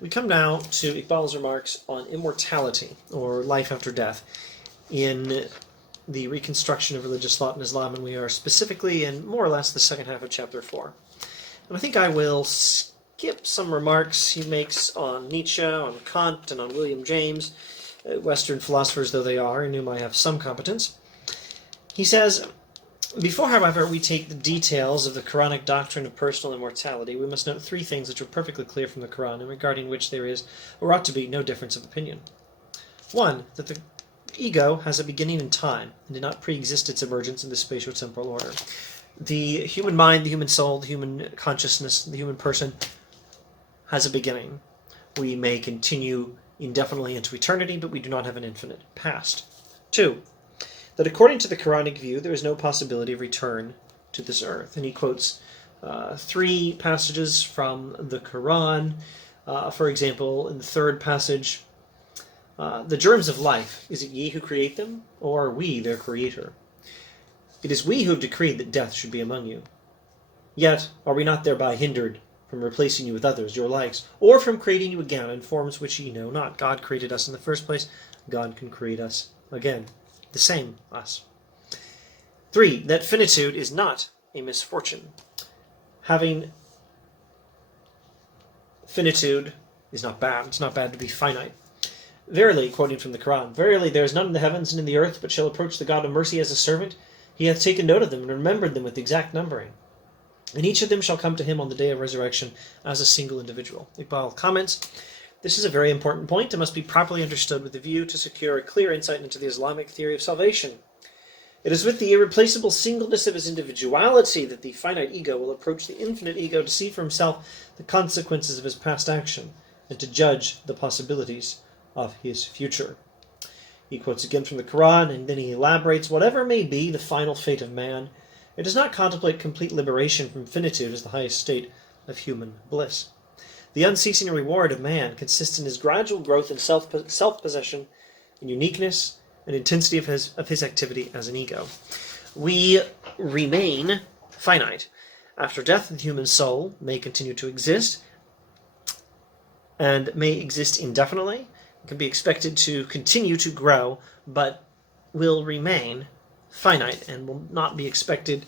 we come now to Iqbal's remarks on immortality, or life after death, in the reconstruction of religious thought in Islam, and we are specifically in more or less the second half of chapter 4. And I think I will skip some remarks he makes on Nietzsche, on Kant, and on William James, Western philosophers though they are, in whom I have some competence. He says, before, however, we take the details of the Quranic doctrine of personal immortality, we must note three things which are perfectly clear from the Quran, and regarding which there is, or ought to be, no difference of opinion. One, that the ego has a beginning in time, and did not pre-exist its emergence in the spatio-temporal order. The human mind, the human soul, the human consciousness, the human person has a beginning. We may continue indefinitely into eternity, but we do not have an infinite past. Two, that according to the Quranic view, there is no possibility of return to this earth. And he quotes three passages from the Quran. For example, in the third passage, the germs of life, is it ye who create them, or are we their creator? It is we who have decreed that death should be among you. Yet are we not thereby hindered from replacing you with others, your likes, or from creating you again in forms which ye know not. God created us in the first place. God can create us again. The same us. 3. That finitude is not a misfortune. Having finitude is not bad. It's not bad to be finite. Verily, quoting from the Quran, verily there is none in the heavens and in the earth but shall approach the God of mercy as a servant. He hath taken note of them and remembered them with exact numbering. And each of them shall come to him on the day of resurrection as a single individual. Iqbal comments, this is a very important point and must be properly understood with the view to secure a clear insight into the Islamic theory of salvation. It is with the irreplaceable singleness of his individuality that the finite ego will approach the infinite ego to see for himself the consequences of his past action and to judge the possibilities of his future. He quotes again from the Quran, and then he elaborates, whatever may be the final fate of man, it does not contemplate complete liberation from finitude as the highest state of human bliss. The unceasing reward of man consists in his gradual growth in self-possession, in uniqueness, and intensity of his activity as an ego. We remain finite. After death, the human soul may continue to exist, and may exist indefinitely, can be expected to continue to grow, but will remain finite and will not be expected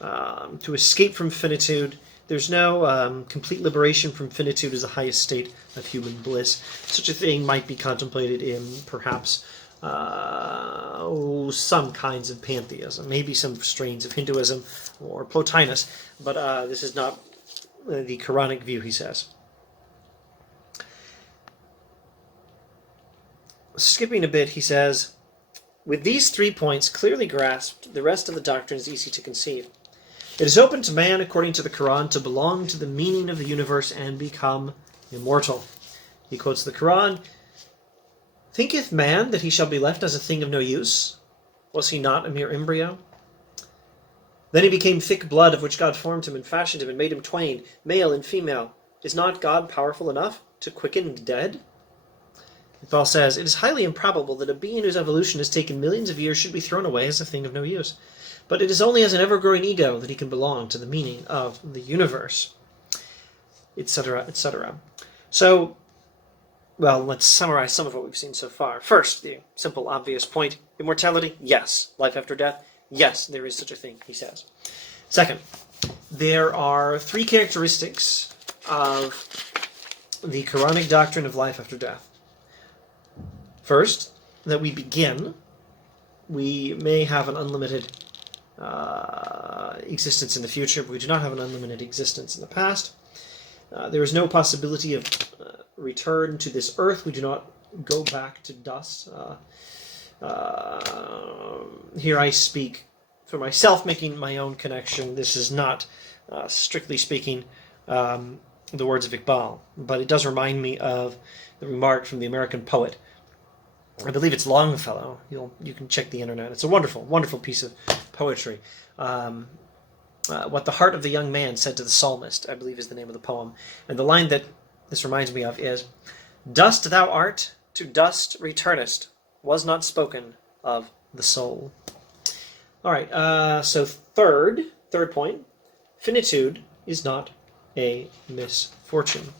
to escape from finitude. There's no complete liberation from finitude as the highest state of human bliss. Such a thing might be contemplated in perhaps some kinds of pantheism, maybe some strains of Hinduism or Plotinus, but this is not the Quranic view, he says. Skipping a bit, he says, with these 3 points clearly grasped, the rest of the doctrine is easy to conceive. It is open to man, according to the Quran, to belong to the meaning of the universe and become immortal. He quotes the Quran, thinketh man that he shall be left as a thing of no use? Was he not a mere embryo? Then he became thick blood, of which God formed him and fashioned him and made him twain, male and female. Is not God powerful enough to quicken the dead? Paul says, it is highly improbable that a being whose evolution has taken millions of years should be thrown away as a thing of no use. But it is only as an ever-growing ego that he can belong to the meaning of the universe, etc., etc. So, well, let's summarize some of what we've seen so far. First, the simple, obvious point. Immortality? Yes. Life after death? Yes, there is such a thing, he says. Second, there are 3 characteristics of the Quranic doctrine of life after death. First, that we begin. We may have an unlimited existence in the future, but we do not have an unlimited existence in the past. There is no possibility of return to this earth. We do not go back to dust. Here I speak for myself, making my own connection. This is not, strictly speaking, the words of Iqbal, but it does remind me of the remark from the American poet. I believe it's Longfellow. You can check the internet. It's a wonderful, wonderful piece of poetry. What the heart of the young man said to the psalmist, I believe is the name of the poem. And the line that this reminds me of is, dust thou art, to dust returnest, was not spoken of the soul. All right, so third point, finitude is not a misfortune.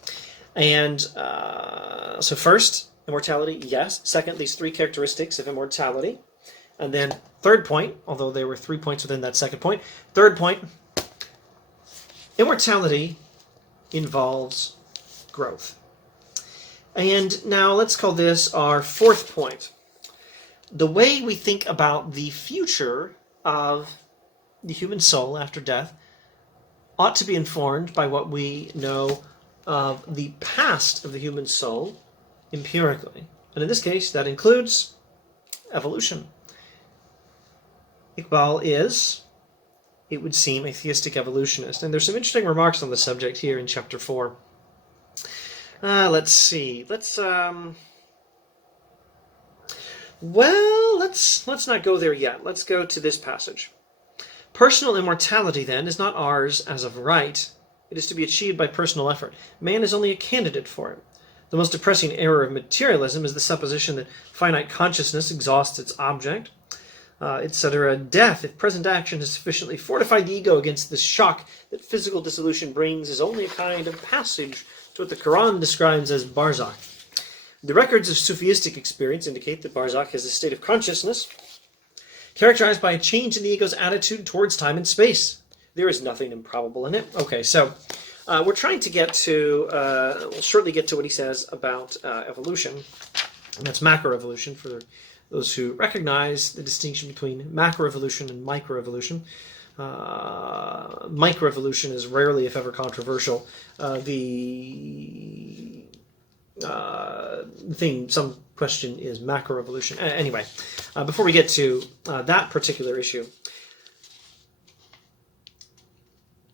And so first, immortality, yes. Second, these three characteristics of immortality. And then third point, although there were 3 points within that second point, third point, immortality involves growth. And now let's call this our fourth point. The way we think about the future of the human soul after death ought to be informed by what we know of the past of the human soul empirically. And in this case, that includes evolution. Iqbal is, it would seem, a theistic evolutionist. And there's some interesting remarks on the subject here in chapter 4. Let's see. Let's not go there yet. Let's go to this passage. Personal immortality, then, is not ours as of right. It is to be achieved by personal effort. Man is only a candidate for it. The most depressing error of materialism is the supposition that finite consciousness exhausts its object, etc. Death, if present action has sufficiently fortified the ego against the shock that physical dissolution brings, is only a kind of passage to what the Quran describes as barzakh. The records of Sufistic experience indicate that barzakh is a state of consciousness characterized by a change in the ego's attitude towards time and space. There is nothing improbable in it. Okay, so we're trying to get to, we'll shortly get to what he says about evolution. And that's macroevolution for those who recognize the distinction between macroevolution and microevolution. Microevolution is rarely, if ever, controversial. The thing, some question is macroevolution. Anyway, before we get to that particular issue,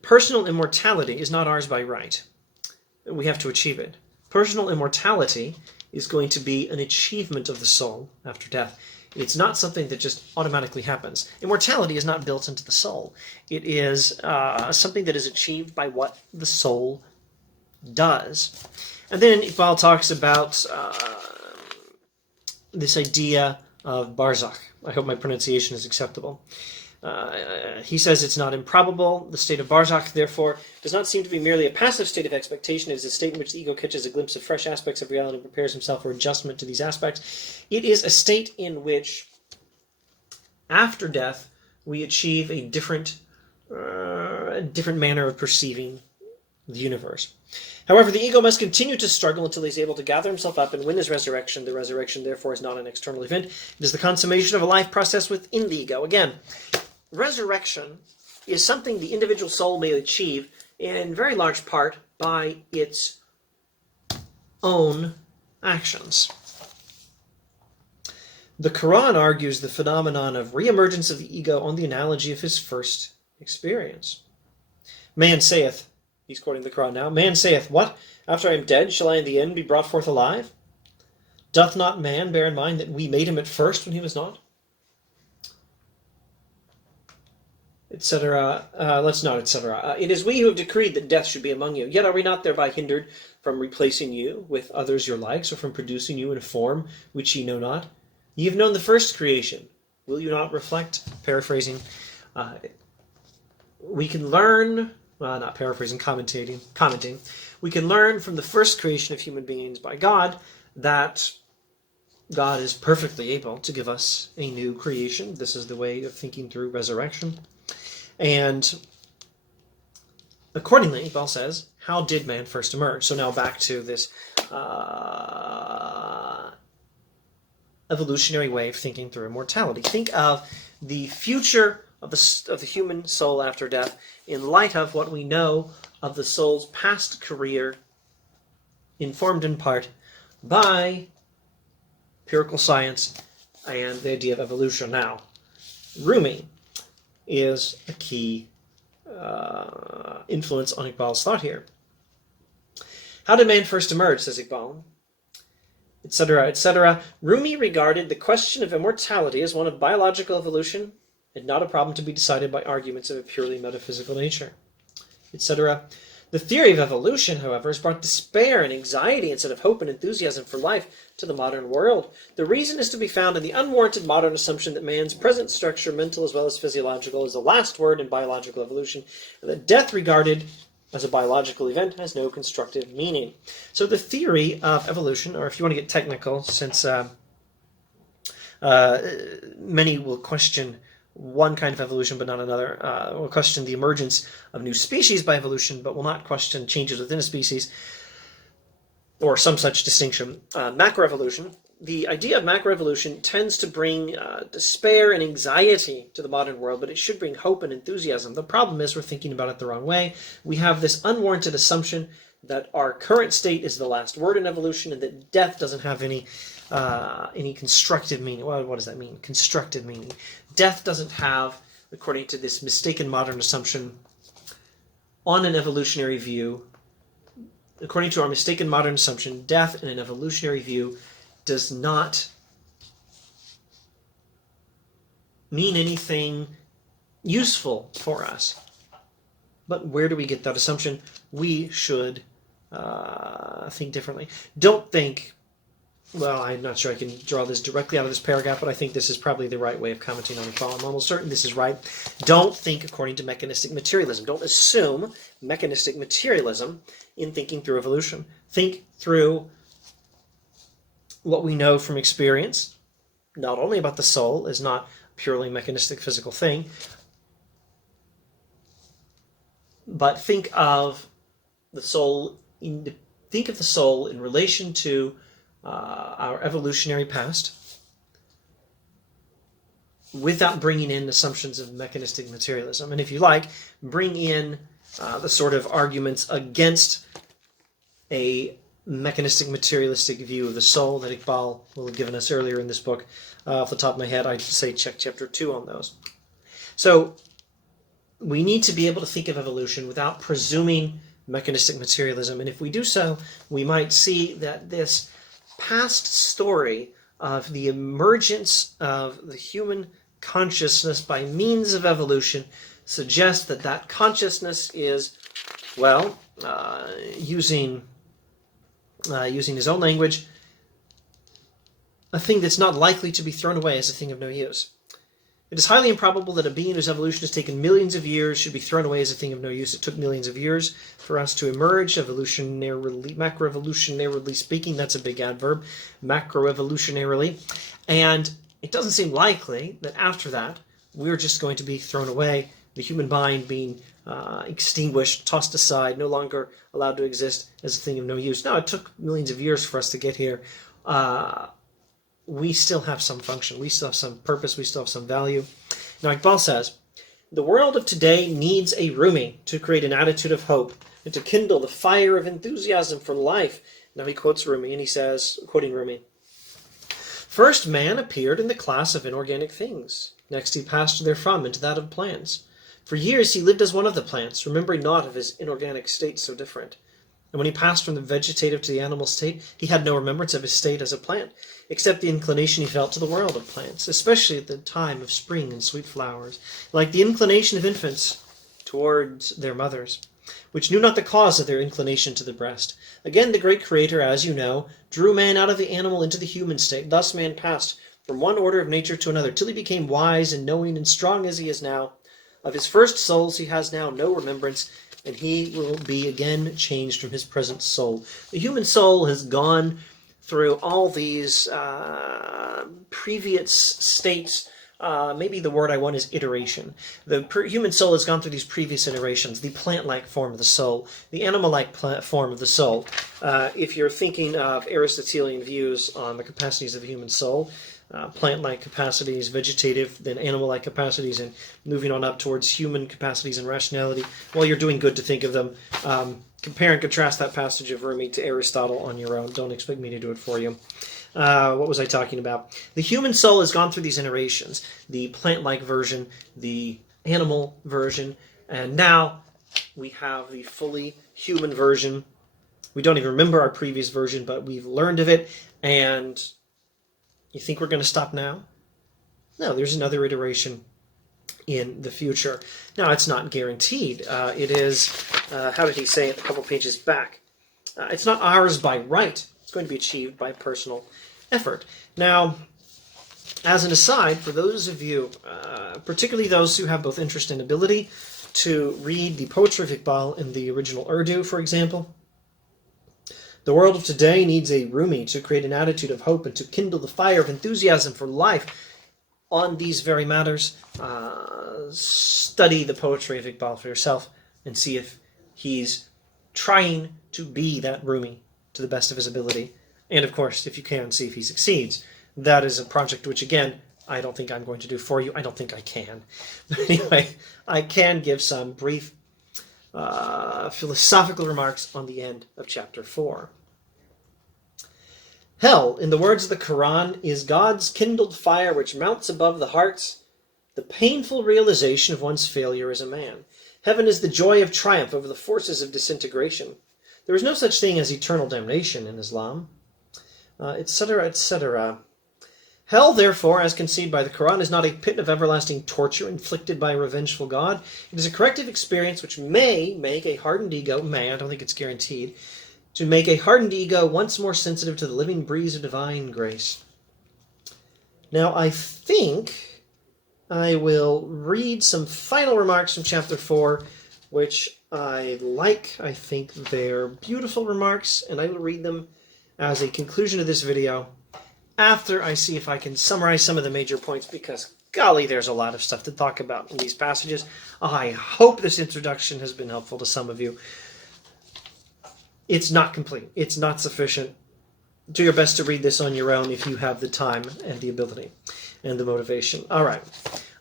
personal immortality is not ours by right. We have to achieve it. Personal immortality is going to be an achievement of the soul after death. It's not something that just automatically happens. Immortality is not built into the soul. It is something that is achieved by what the soul does. And then Iqbal talks about this idea of barzakh. I hope my pronunciation is acceptable. He says it's not improbable. The state of barzakh, therefore, does not seem to be merely a passive state of expectation. It is a state in which the ego catches a glimpse of fresh aspects of reality and prepares himself for adjustment to these aspects. It is a state in which, after death, we achieve a different manner of perceiving the universe. However, the ego must continue to struggle until he's able to gather himself up and win his resurrection. The resurrection, therefore, is not an external event. It is the consummation of a life process within the ego. Again, resurrection is something the individual soul may achieve in very large part by its own actions. The Quran argues the phenomenon of reemergence of the ego on the analogy of his first experience. Man saith, he's quoting the Quran now, man saith, what? After I am dead, shall I in the end be brought forth alive? Doth not man bear in mind that we made him at first when he was not? Etc. Let's not, etc. It is we who have decreed that death should be among you. Yet are we not thereby hindered from replacing you with others your likes, or from producing you in a form which ye know not? Ye have known the first creation. Will you not reflect? Paraphrasing. We can learn, not paraphrasing, commenting. We can learn from the first creation of human beings by God that God is perfectly able to give us a new creation. This is the way of thinking through resurrection. And accordingly, Iqbal says, how did man first emerge? So now back to this evolutionary way of thinking through immortality. Think of the future of the human soul after death in light of what we know of the soul's past career, informed in part by empirical science and the idea of evolution. Now, Rumi is a key influence on Iqbal's thought here. How did man first emerge, says Iqbal, etc., etc. Rumi regarded the question of immortality as one of biological evolution and not a problem to be decided by arguments of a purely metaphysical nature, etc. The theory of evolution, however, has brought despair and anxiety instead of hope and enthusiasm for life to the modern world. The reason is to be found in the unwarranted modern assumption that man's present structure, mental as well as physiological, is the last word in biological evolution, and that death regarded as a biological event has no constructive meaning. So the theory of evolution, or if you want to get technical, since many will question one kind of evolution but not another, will question the emergence of new species by evolution, but will not question changes within a species or some such distinction. Macroevolution. The idea of macroevolution tends to bring despair and anxiety to the modern world, but it should bring hope and enthusiasm. The problem is we're thinking about it the wrong way. We have this unwarranted assumption that our current state is the last word in evolution and that death doesn't have any constructive meaning. Well, what does that mean? Constructive meaning. Death doesn't have, according to this mistaken modern assumption, on an evolutionary view, according to our mistaken modern assumption, death in an evolutionary view does not mean anything useful for us. But where do we get that assumption? We should think differently. Don't think, well, I'm not sure I can draw this directly out of this paragraph, but I think this is probably the right way of commenting on Iqbal. I'm almost certain this is right. Don't think according to mechanistic materialism. Don't assume mechanistic materialism in thinking through evolution. Think through what we know from experience, not only about the soul as not purely mechanistic physical thing, but think of the soul in relation to our evolutionary past, without bringing in assumptions of mechanistic materialism. And if you like, bring in the sort of arguments against a mechanistic materialistic view of the soul that Iqbal will have given us earlier in this book. Off the top of my head, I'd say check chapter 2 on those. So we need to be able to think of evolution without presuming mechanistic materialism. And if we do so, we might see that this past story of the emergence of the human consciousness by means of evolution suggests that that consciousness is, well, using his own language, a thing that's not likely to be thrown away as a thing of no use. It is highly improbable that a being whose evolution has taken millions of years should be thrown away as a thing of no use. It took millions of years for us to emerge, macroevolutionarily speaking. That's a big adverb, macroevolutionarily. And it doesn't seem likely that after that, we're just going to be thrown away, the human mind being extinguished, tossed aside, no longer allowed to exist as a thing of no use. Now, it took millions of years for us to get here. We still have some function. We still have some purpose. We still have some value. Now, Iqbal says, the world of today needs a Rumi to create an attitude of hope and to kindle the fire of enthusiasm for life. Now he quotes Rumi, and he says, quoting Rumi, first man appeared in the class of inorganic things. Next he passed therefrom into that of plants. For years he lived as one of the plants, remembering naught of his inorganic state so different. And when he passed from the vegetative to the animal state, he had no remembrance of his state as a plant, except the inclination he felt to the world of plants, especially at the time of spring and sweet flowers, like the inclination of infants towards their mothers, which knew not the cause of their inclination to the breast. Again, the great Creator, as you know, drew man out of the animal into the human state. Thus man passed from one order of nature to another, till he became wise and knowing and strong as he is now. Of his first souls he has now no remembrance, and he will be again changed from his present soul. The human soul has gone through all these previous states. Maybe the word I want is iteration. The human soul has gone through these previous iterations, the plant-like form of the soul, the animal-like form of the soul. If you're thinking of Aristotelian views on the capacities of the human soul, plant-like capacities, vegetative, then animal-like capacities, and moving on up towards human capacities and rationality. Well, you're doing good to think of them. Compare and contrast that passage of Rumi to Aristotle on your own. Don't expect me to do it for you. What was I talking about? The human soul has gone through these iterations, the plant-like version, the animal version, and now we have the fully human version. We don't even remember our previous version, but we've learned of it, and you think we're going to stop now? No, there's another iteration in the future. Now, it's not guaranteed. It is, how did he say it a couple pages back? It's not ours by right. It's going to be achieved by personal effort. Now, as an aside, for those of you, particularly those who have both interest and ability, to read the poetry of Iqbal in the original Urdu, for example. The world of today needs a Rumi to create an attitude of hope and to kindle the fire of enthusiasm for life. On these very matters, study the poetry of Iqbal for yourself and see if he's trying to be that Rumi to the best of his ability. And of course, if you can, see if he succeeds. That is a project which, again, I don't think I'm going to do for you. I don't think I can. But anyway, I can give some brief philosophical remarks on the end of chapter 4. Hell, in the words of the Quran, is God's kindled fire which mounts above the hearts, the painful realization of one's failure as a man. Heaven is the joy of triumph over the forces of disintegration. There is no such thing as eternal damnation in Islam, etc., etc. Hell, therefore, as conceived by the Quran, is not a pit of everlasting torture inflicted by a revengeful God. It is a corrective experience which may make a hardened ego, I don't think it's guaranteed, to make a hardened ego once more sensitive to the living breeze of divine grace. Now, I think I will read some final remarks from chapter 4, which I like. I think they're beautiful remarks, and I will read them as a conclusion to this video after I see if I can summarize some of the major points, because golly, there's a lot of stuff to talk about in these passages. I hope this introduction has been helpful to some of you. It's not complete. It's not sufficient. Do your best to read this on your own if you have the time and the ability and the motivation. All right.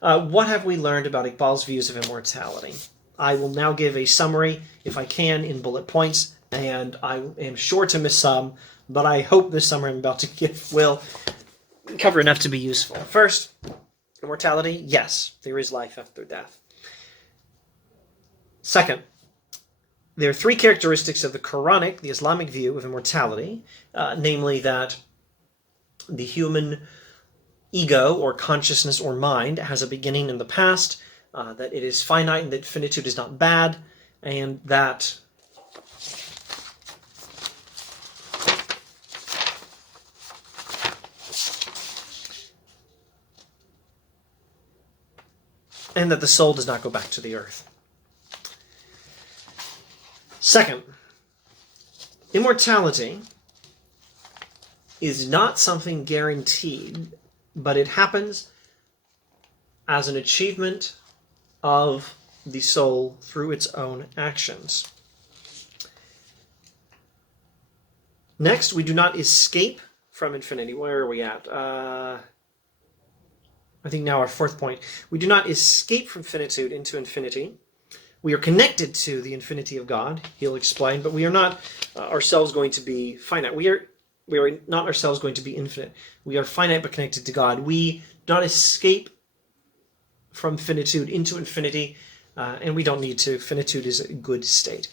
What have we learned about Iqbal's views of immortality? I will now give a summary, if I can, in bullet points, and I am sure to miss some, but I hope this summary I'm about to give will cover enough to be useful. First, immortality. Yes, there is life after death. Second, there are 3 characteristics of the Quranic, the Islamic view of immortality, namely that the human ego or consciousness or mind has a beginning in the past, that it is finite and that finitude is not bad, and that the soul does not go back to the earth. Second, immortality is not something guaranteed, but it happens as an achievement of the soul through its own actions. Next, we do not escape from infinity. Where are we at? I think now our 4th point. We do not escape from finitude into infinity. We are connected to the infinity of God, he'll explain, but we are not ourselves going to be finite. We are not ourselves going to be infinite. We are finite but connected to God. We do not escape from finitude into infinity, and we don't need to. Finitude is a good state.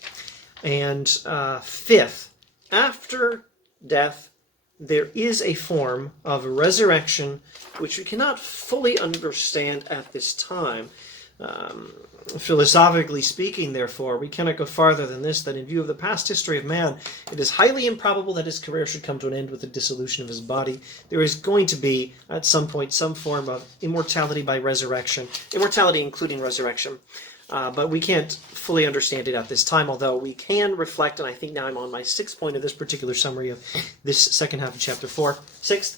And 5th, after death, there is a form of resurrection which we cannot fully understand at this time. Philosophically speaking, therefore, we cannot go farther than this, that in view of the past history of man, it is highly improbable that his career should come to an end with the dissolution of his body. There is going to be, at some point, some form of immortality by resurrection, immortality including resurrection, but we can't fully understand it at this time, although we can reflect, and I think now I'm on my 6th point of this particular summary of this second half of chapter 4. 6th,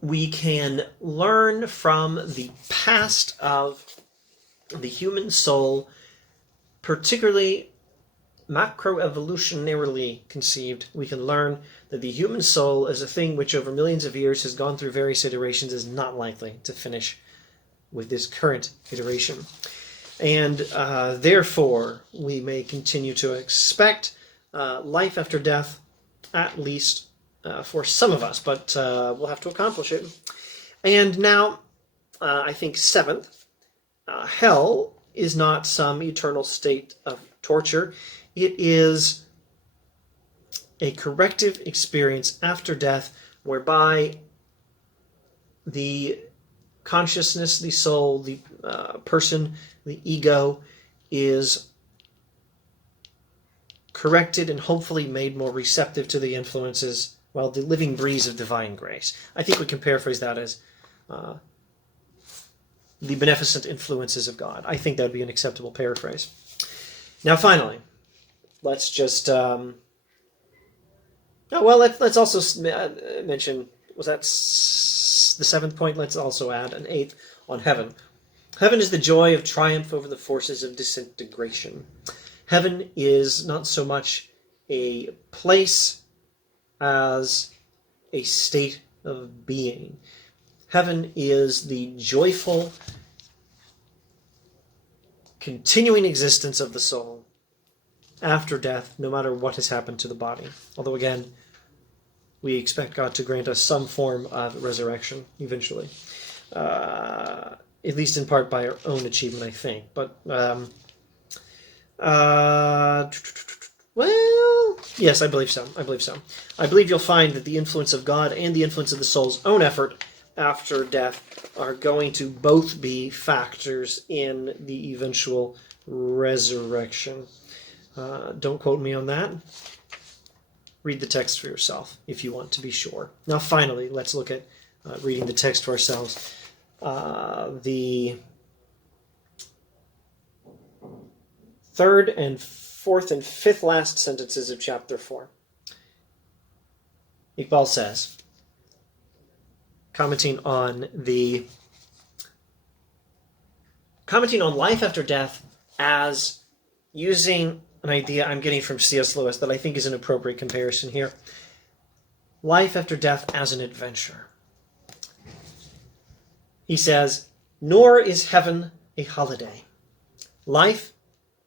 we can learn from the past of the human soul, particularly macroevolutionarily conceived. We can learn that the human soul is a thing which over millions of years has gone through various iterations, is not likely to finish with this current iteration. And therefore, we may continue to expect life after death, at least for some of us, but we'll have to accomplish it. And now, I think 7th, hell is not some eternal state of torture. It is a corrective experience after death whereby the consciousness, the soul, the person, the ego is corrected and hopefully made more receptive to the influences while the living breeze of divine grace. I think we can paraphrase that as the beneficent influences of God. I think that would be an acceptable paraphrase. Now, finally, let's just... let's also mention, was that the seventh point? Let's also add an eighth on heaven. Heaven is the joy of triumph over the forces of disintegration. Heaven is not so much a place as a state of being. Heaven is the joyful, continuing existence of the soul after death, no matter what has happened to the body. Although, again, we expect God to grant us some form of resurrection eventually. At least in part by our own achievement, I think. But, well, yes, I believe so. I believe you'll find that the influence of God and the influence of the soul's own effort after death are going to both be factors in the eventual resurrection. Don't quote me on that. Read the text for yourself if you want to be sure. Now, finally, let's look at reading the text for ourselves. The third and fourth and fifth last sentences of chapter 4. Iqbal says, commenting on life after death as using an idea I'm getting from C.S. Lewis that I think is an appropriate comparison here. Life after death as an adventure. He says, nor is heaven a holiday. Life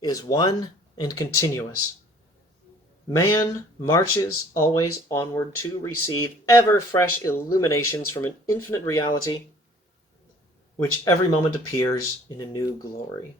is one and continuous. Man marches always onward to receive ever fresh illuminations from an infinite reality, which every moment appears in a new glory.